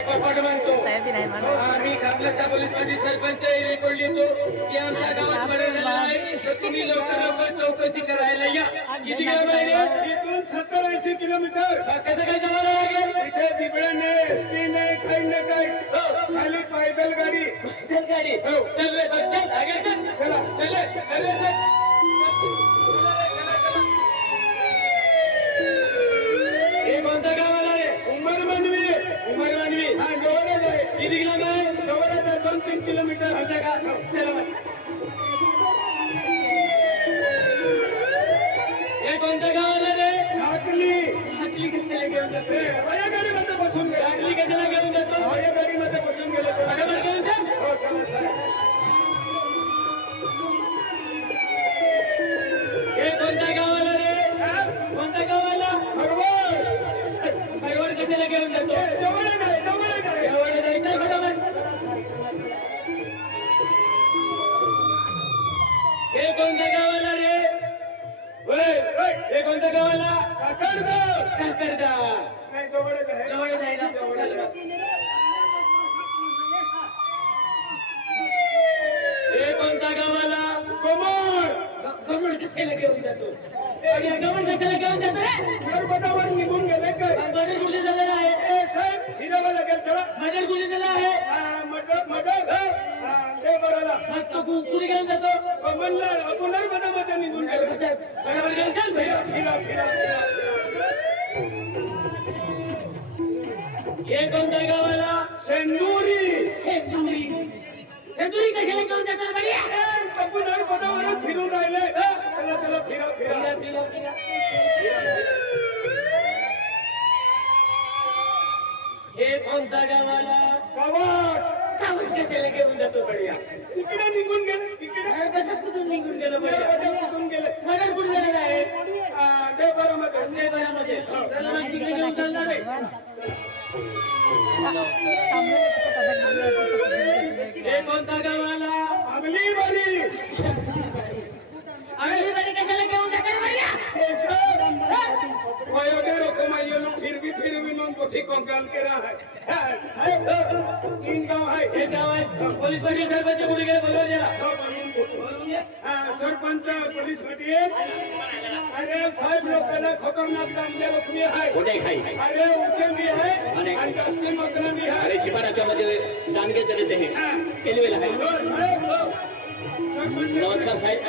कपाट म्हणतो आम्ही खापल्याच्या पोलीस पाटील सरपंच रिपोर्ट देतो की आमच्या गावात मर्डर झाला आहे तर तुम्ही लवकर चौकशी करायला या. किती किलोमीटर? इथून 70-80 किलोमीटर. कसं काय जाणार लागेल? इथे तिकडे नाही, एसटी नाही, काही नाही, काही खाली पैदल गाडी. पैदल गाडी हो. चल रे चल आगे चल. चला चल चल चल. हे कोणता गाव आला रे? उमरमानवी. उमरमानवी हा जवळच आहे. किती किलोमीटर आहे? जवळच आहे, 2-3 किलोमीटर. असं का? चला हे कोणतं गाव आलं रे? हाकली. हाकली कशाला घेऊन जातो? माझ्या गाडीमध्ये बसून गेलो. हाकली कशाला घेऊन जातो? माझ्या गाडीमध्ये बसून गेलो. बरोबर घेऊन जा. हो चला साहेब. हे कोणतं गाव आलं रे? कोणतं गाव आलं? हरवड. हरवड कशाला घेऊन जातो? जवळ नाही, जवळ नाही. जवळ जायचं बरोबर. हे कोणतं गाव आलं रे? हे कोणतं गाव आला? काकडगाव. काकडगाव नाही, जवळच आहे. जवळच आहे ना. हे कोणता गाव आला? कमळ. कमळ कशाला घेऊन जातो? कमळ कशाला घेऊन जातो रे? नर्मदावर निघून गेले काय? मदर कुठे झालेला आहे? साहेब हिरावा लागेल. चला मदर कुठे झाला आहे? मदर मदर ते बरोला. मग तो कुठे घेऊन जातो? कमळला आपण नर्मदामध्ये निघून गेलो. बरोबर घेऊन चल भैया. हिरा हिरा हे कोणत्या गावाला? सेंदुरी. सेंदुरी. सेंदुरी कशाला घेऊन जातो बढिया? आपण नर्मदावर फिरून राहिले. चला चला फिरा फिरा फिरा फिरा. हे कोणता गावाला? कावट. कावट कशाला घेऊन जातो बढिया? तिकडे निघून गेले. तिकडे कुठून निघून गेलं बढिया? कुठून गेले? मदर कुठे झालेला आहे? देवबारामध्ये. देवबारामध्ये. चला मग तिकडे घेऊन चालणार आहे. हे कोणता गावाला? अमलीबारी. अमलीबारी कशाला घेऊन जातो बढिया? फिर भी नॉन कोठी कंकाल के रहा है. तीन गाव है. हे गाव आहे. पोलीस पाटील सरपंच कुठे गेले? बोलवा द्या. सरपंच पोलीस पाटील. अरे साहेब लोकांना खतरनाक दांडगे रखमी आहे. कुठे खाई? अरे उचलली आहे आणि जास्ती मात्रा भी है. अरे शिपाराच्या मध्ये दांडगे चलते हैं. केलवेला आहे. नमस्कार साहेब.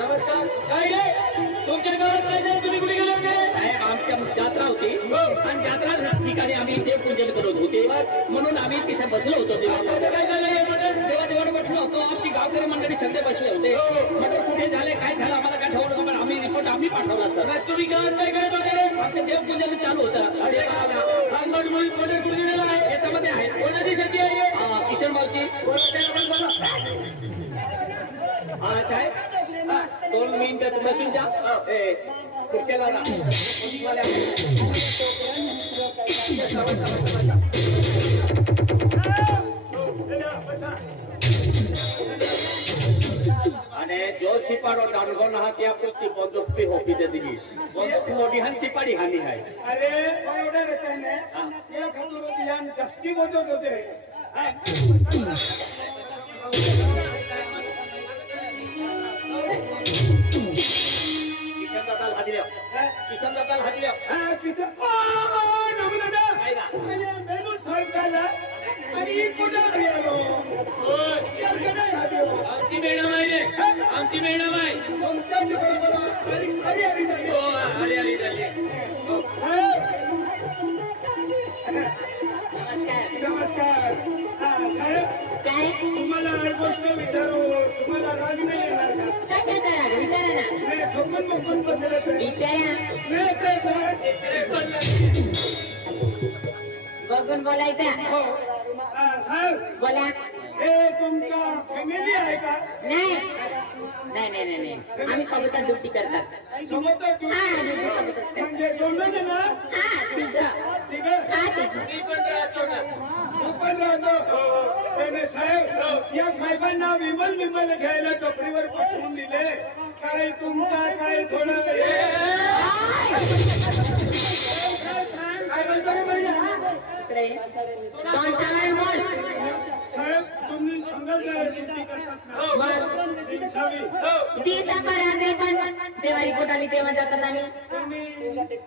नमस्कार. काय रे तुमच्या गावात काय झालं? तुम्ही कुठे गेले होते? साहेब आमच्या जत्रा होती आणि जत्रा ठिकाणी आम्ही देवपूजन करत होते म्हणून आम्ही तिथे बसलो होतो. काय झालं? तेव्हा जेवढं बसलो होतो आमची गावकरी मंडळी सध्या बसले होते. म्हणजे कुठे झाले काय झालं आम्हाला काय ठेवलं पण आम्ही रिपोर्ट आम्ही पाठवला सर. तुम्ही गावात काय करत होते? आमचं देवपूजन चालू होतं. याच्यामध्ये आहे कोणाची सती आहे? किशन भाऊची. हा काय 2 मिनिटं बसून जा. खुर्च्याला અને જો સિપાડો ડાંગો ના ત્યાં પૂછતી બંદૂક પી હોપી દે દીધી બંદૂક મોટી હાન સિપાડી હાની હાય. અરે એવડા રહેતા ને ત્યાં ખબર હતી આમ જસ્તી બોતો હોતે. किशन दादा हाती लिया. किशन दादा हाती लिया. किशन नमनदा आईला मेनू सरकारला आणि कुठे गेलो? यार कडे आलो. आमची मॅडम आहे रे. आमची मॅडम आहे. तुमच्या बरोबर अरे अरे हो अरे अरे झाली. नमस्कार. साहेब काय तुम्हाला एक गोष्ट विचारू. तुम्हाला राग नाही येणार का? कशाचा राग? विचारा ना. नाही ठोकून बघून बसले तर विचारा. नाही ते साहेब बघून बोलायचं. हो साहेब बोला. हे तुमचा फॅमिली आहे का? नाही नाही नाही नाही आम्ही सोबतच ड्युटी करतात. सोबतच ड्युटी म्हणजे दोन जण? साहेब या साहेबांना विमल विमल घ्यायला टपरीवर पसरून दिले. काय तुमचा काय थोडं इकडे कोण चालाय बोल साहेब तुम्ही सांगत आहे ड्युटी करतात ना दिवसावी दिवसापर्यंत पण देवारी पोटाली तेव्हा जातात आम्ही तुम्ही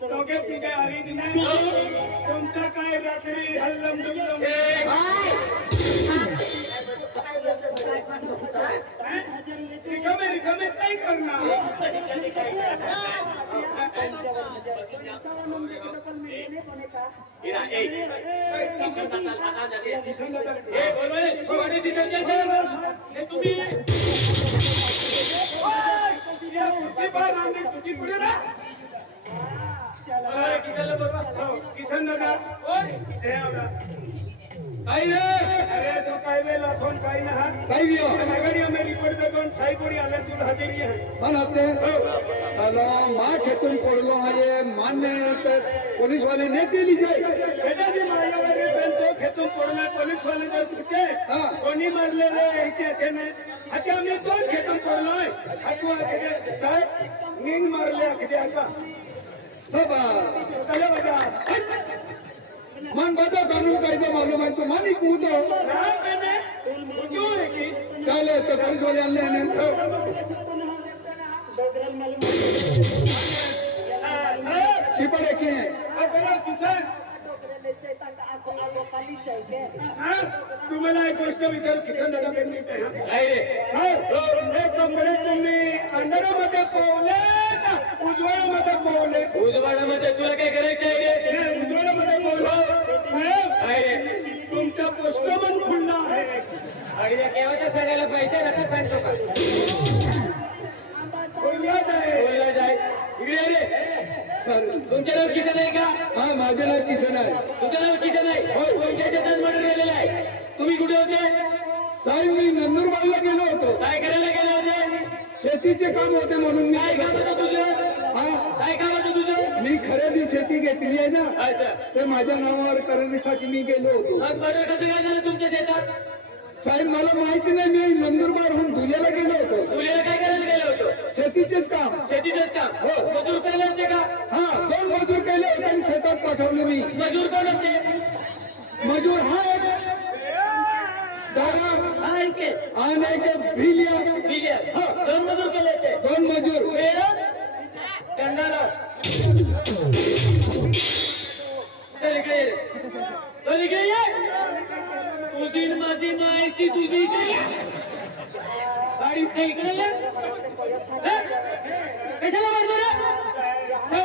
दोघे तिघे अरीज नाही तुमचं काय रात्री हल्लम दुल्लम रिकामे काय करणार तुझी पुढे ना किसन दादा काही नाही अरे तो काय वेळ आठवण काही नाही काही नगरी अमेरिकेत जाऊन साईपुरी आल्या तुला हजेरी आहे पण होते चलो मा खेतून पडलो आहे मान्य तर पोलीस वाले नाही केली जाय माझ्याकडे तो खेतून पडला पोलीस वाले जर तुझे कोणी मारलेले इथे नाही आता आम्ही तोच खेतून पडलोय साहेब नींद मारले अगदी आता चला बघा मन बता कानून कायदा मालूम है तो मानी कूदो चले तो पुलिस वाले आणले शिपड़े के तुम्हाला एक गोष्ट विचारू किसन दादा कपडे तुम्ही अंधारामध्ये पोहले ना उजवाडामध्ये पोहले उजवाडामध्ये तुला काय करायचं आहे उजवाडामध्ये तुमचा पोस्टमन खुल्ला आहे आणि केव्हाच्या सांगायला पाहिजे आता सांगतो का खुल्लाच आहे बोलला जाय इकडे रे तुमचं नाव किसन आहे का हा माझे नाव किसन आहे तुमचं नाव किसन आहे तुमच्या शेतात मर्डर झालेला आहे तुम्ही कुठे होते साहेब मी नंदुरबारला गेलो होतो काय करायला गेले होते शेतीचे काम होते म्हणून मी काय काम होतं तुझं हा काय काम होतं तुझं मी खरेदी शेती घेतली आहे ना असं ते माझ्या नावावर करण्यासाठी मी गेलो होतो मग मर्डर कसं काय झालं तुमच्या शेतात साहेब मला माहिती नाही मी नंदुरबारहून धुल्याला गेलो होतो तुला काय करायला गेलं होतं शेतीचेच काम शेतीचंच काम हो. मजूर केले होते का हा 2 मजूर केले होते आणि शेतात पाठवले मी मजूर कोण होते मजूर हा एक दारा हा इथे आणि एक भिलिया बिलियर दोन मजूर केले होते 2 मजूर वेळं गंगाराव चल इकडे ये रे. चल इकडे ये तुझी न माझी मायची तुझी इकडे ये. गाडी इकडे ये हे? कशाला मारतो रे हे?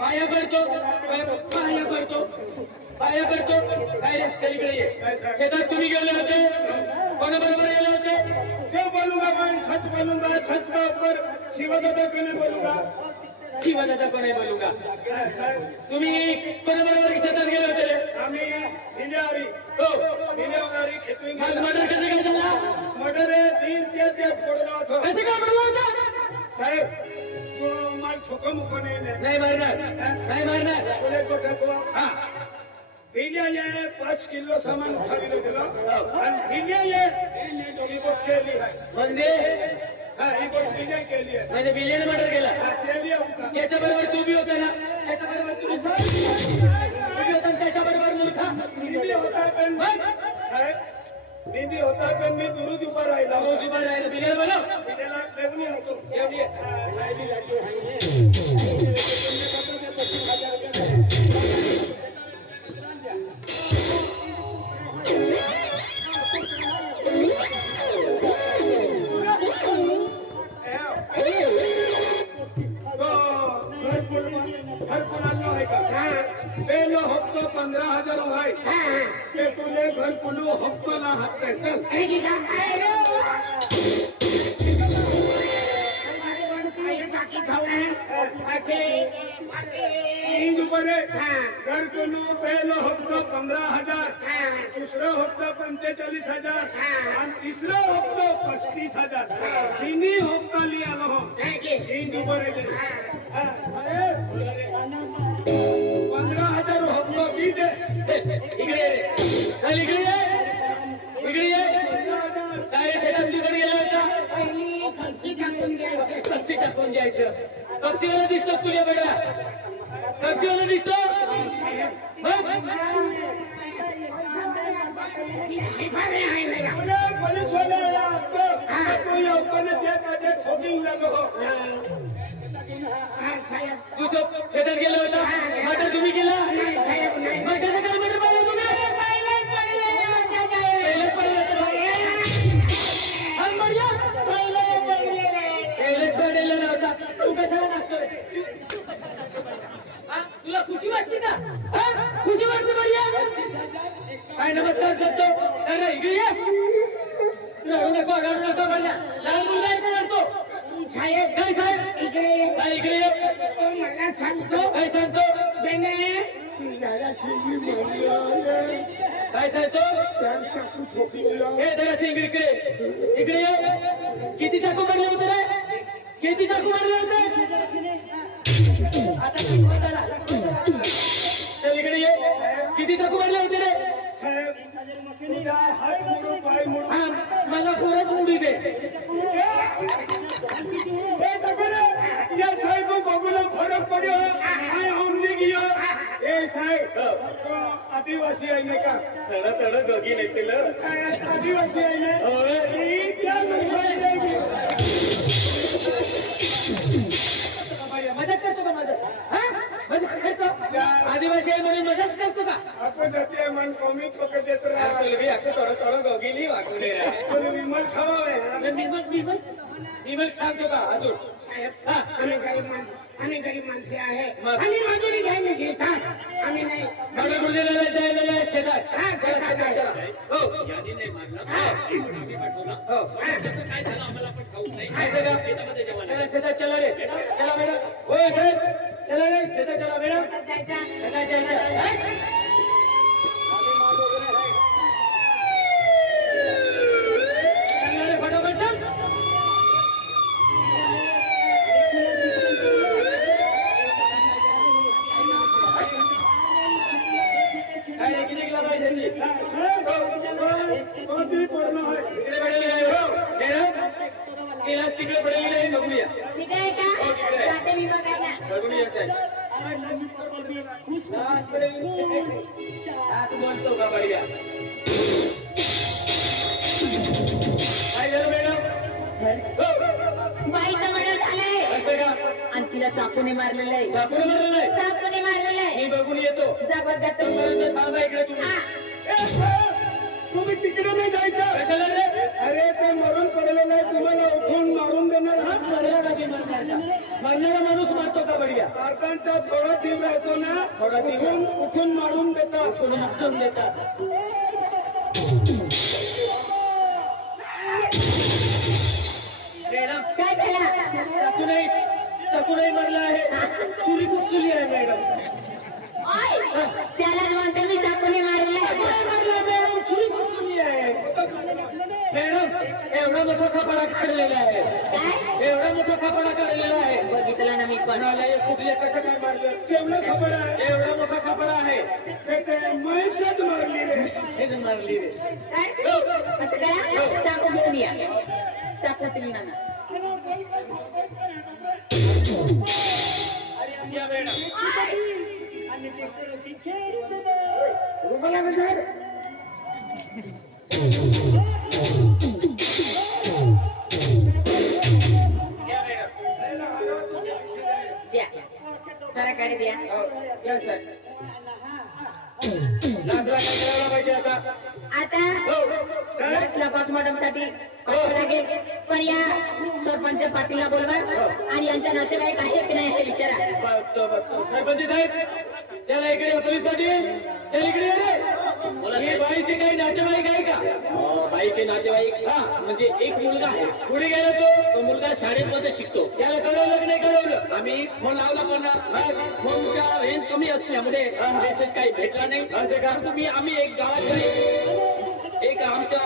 पाया पडतो पाया पडतो पाया पडतो काय रे चल इकडे ये शेतात तुम्ही गेले होते कोणाबरोबर गेले होते जो बोलूंगा मैं सच बोलूंगा सच का ऊपर शिवदादा को नहीं बोलूंगा शिवादादा को नाही बोलूंगा तुम्ही कोणाबरोबर शेतात गेले होते रे आम्ही हिंजारी हो हिंजारी खेतून मग मर्डर कसं काय झाला मर्डर आहे 3 ते पडला होता कसं काय पडला होता साहेब तो माल ठोको मुको नाही मारणार नाही मारणार बोले तो ठकवा हा हिंजा ये 5 किलो सामान उठाविलं दिलं आणि हिंजा ये ही गोष्ट केली आहे म्हणजे हा ही गोष्ट हिंजा केली आहे म्हणजे बिलियन मर्डर केला केली आहे त्याच्या बरोबर तू बी होता ना त्याच्या बरोबर तुम्ही होता त्याच्या बरोबर मूर्खा मी बी होता पण साहेब मी बी होता पण मी दुरुज उभा राहिला रोज उभा राहिला बिलियन बनव त्याला लेवणी होतो एवढी घरकुल आणलं आहे का पेलो हप्तो 15,000 आहे ते तुले घरकुल हप्तो ना हप्ते चल तीन रुपये घरकुल पेलो हप्तो 15,000 दुसरा हप्ता 45,000 आणि तिसरा हप्तो 35,000 तिन्ही हप्ता लिहिलो हो 3 रुपये 15,000 हप्ता किती इकडे ये रे. चल इकडे ये इकडे ये काय शेतात तू पण गेला होता कपची टाकून द्यायचं कपचीवाला दिसतो तुझ्या बेटा कपचीवाला दिसतो तुला पोलीसवाल्याला तू येऊन त्या ठोकीन लागो तू शेतात गेला होता मटर तुम्ही केला मग कसं काय मटर पाहिलं तुम्ही पहिलेच पडलेलं नव्हता तू कशाला नाचतो रे? हा? तुला खुशी वाटते का हा? खुशी वाटते बढिया काय नमस्कार करतो अरे इकडे ये रडू नको बढिया लहान मुलगा इकडे रडतो साहेब काय साहेब इकडे ये इकडे ये तो मला सांगतो काय सांगतो काय सांगतो हे जरा सिंग इकडे इकडे ये किती चाकू मारले होते रे किती चाकू मारले होते आता चल इकडे ये किती चाकू मारले होते रे हात मोडून पाय मोडून हा मला पुरत उडी दे या साहेब बघून फरक पड्यो आणि हमजी गियो ए साहेब आदिवासी आहे नाही का थोडं दोघी नेतील आदिवासी आहे नाही त्या मदत करतो का मदत हा मदत करतो आदिवासी आहे म्हणून मदत करतो का आपण जाते मन कमी ठोके देत थोडं दोघीली वाटले विमल खावावे विमल सांगतो का अजून आम्ही गरीब माणसे आहे आम्ही मजुरी घ्यायला घेतात आम्ही नाही मला गुरुजीला जायला शेतात हो काय झालं आम्हाला पण ठाऊक नाही शेतात चला रे चला मॅडम हो साहेब चला रे शेतात चला मॅडम फटाफट काय किती किलो पाहिजे कोणती पूर्ण आहे इकडे पडलेली आहे हो मॅडम केलास तिकडे पडलेली आहे बघूया ठीक आहे का जाते मी बघायला बघूया साहेब असं बोलतो का बढिया काय झालं मॅडम बाईचं मर्डर झालंय असं का आणि तिला चाकूने मारलेलं आहे चाकूने मारलेलं आहे चाकूने मारलेलं आहे मी बघून येतो जबरदस्त थांबा इकडे तुम्ही तुम्ही तिकडे नाही जायचं कशाला रे अरे ते मरून पडलेलं आहे तुम्हाला उठून मारून देणार मारणारा माणूस मारतो का बढिया कारखानचा थोडा जीव राहतो ना थोडा जीव. उठून मारून देतात उचलून देतात मॅडम काय झाला चाकूनही मारला आहे सुरी खूप सुली आहे मॅडम त्यालाच म्हणते मी चाकूने मारलेलं आहे मारला मॅडम सुरी खूप सुली आहे मॅडम एवढा मोठा कपडा काढलेला आहे काय एवढा मोठा कपडा काढलेला आहे बघितलं ना मी पण कुठल्या कसं काय मारलं केवढं खबर आहे एवढा मोठा कपडा आहे ते म्हैसच मारली रे हेच मारली रे काय असं करा चाकू घेऊन या चाकू तिला ना या मॅडम या मॅडम द्या जरा गाडी द्या या सर लाजला काय करायला पाहिजे आता आता हो लास्टला पोस्टमॉर्टम साठी पैसे लागेल पण या सरपंच पाटीलला बोलवा आणि यांच्या नातेवाईक आहेत की नाही हे विचारा बघतो सरपंच साहेब चला इकडे पोलीस पाटील चल इकडे रे हे बाईचे काही नातेवाईक आहे का बाईचे नातेवाईक हा म्हणजे एक मुलगा आहे पुढे गेला तो मुलगा शाळेमध्ये शिकतो त्याला कळवलं की नाही कळवलं आम्ही फोन लावला पण फोनच्या रेंज कमी असल्यामुळे मेसेज काही भेटला नाही असे का आम्ही एक गावात एक आमचा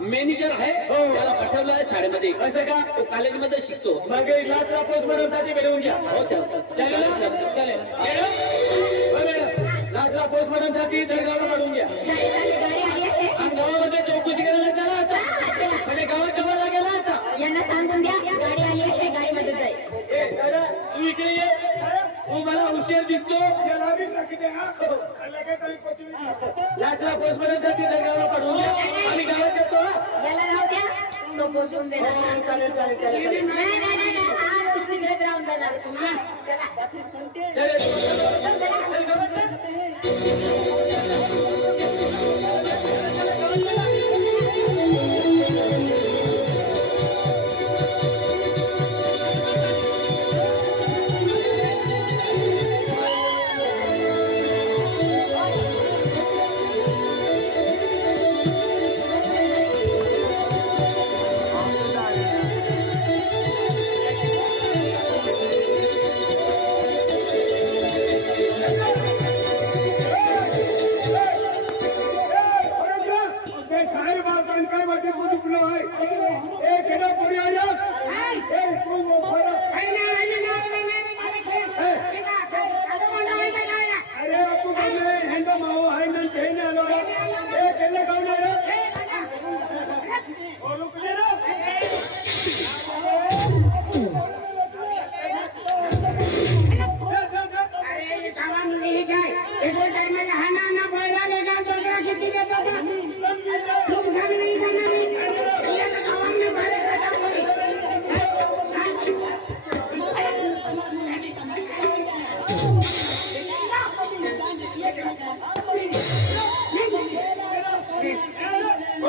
मॅनेजर आहे त्याला पाठवलं आहे शाळेमध्ये असं का तो कॉलेजमध्ये शिकतो मग क्लासला पोस्टमॉर्टम साठी भेटवून घ्या हो चालेल ना? चालेल मॅडम लास्टला पोस्टमॉर्टम साठी दरगावला काढून घ्या गाडी आली आहे आणि गावामध्ये चौकशी करायला चला आता म्हणजे गावाच्या वर गेला आता यांना सांगून द्या गाडी आली आहे गाडीमध्ये जाईल ए दादा तू इकडे ये तू मला उशीर दिसतो याला बी टाकते हा लगेच आम्ही पोचवी लास्टला पोस्टमॅनच्या तिथं गावाला पाठवून द्या आम्ही गावात येतो हा. याला राहू द्या तो पोचून देणार हो, चालेल चालेल चालेल नाही नाही नाही नाही. हा तू तिकडेच राहून जाणार चला. चल, साहेब आपण काय वाटे दुखलो आहे एक खेडा पुरी आया एक तू मोफरा अरे तू काय हँडो माव आहे ना ते नाही आलो ए केले गाव रे ओ रुकले रे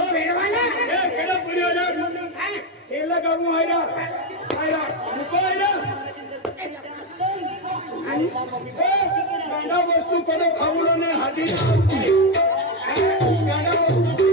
खेडा पुरी आया केले गाव आया आया रुको आया गाडा वस्तू कोणी खाऊन नाही हाती गाडा वस्तू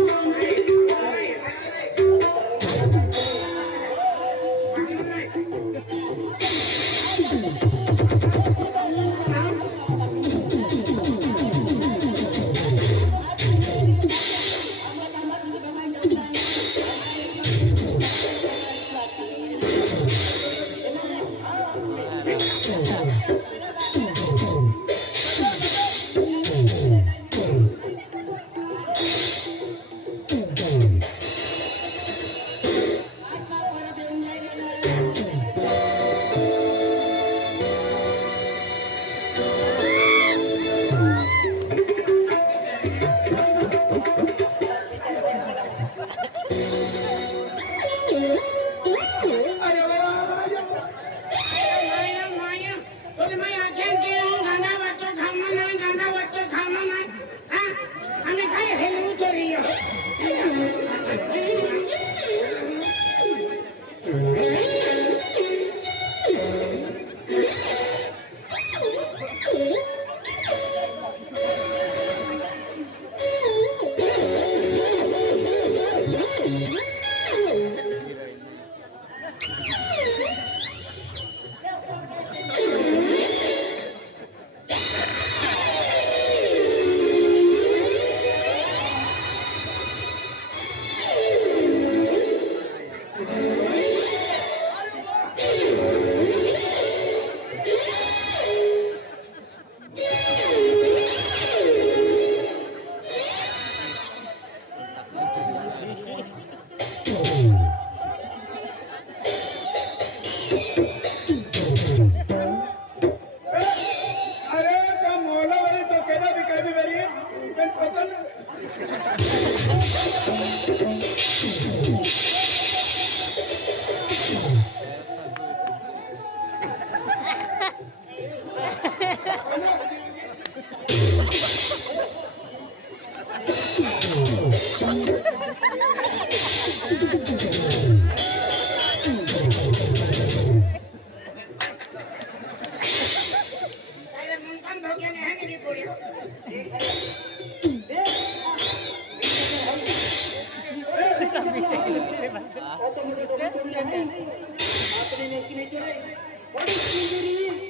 आपने नहीं चुराई बड़ी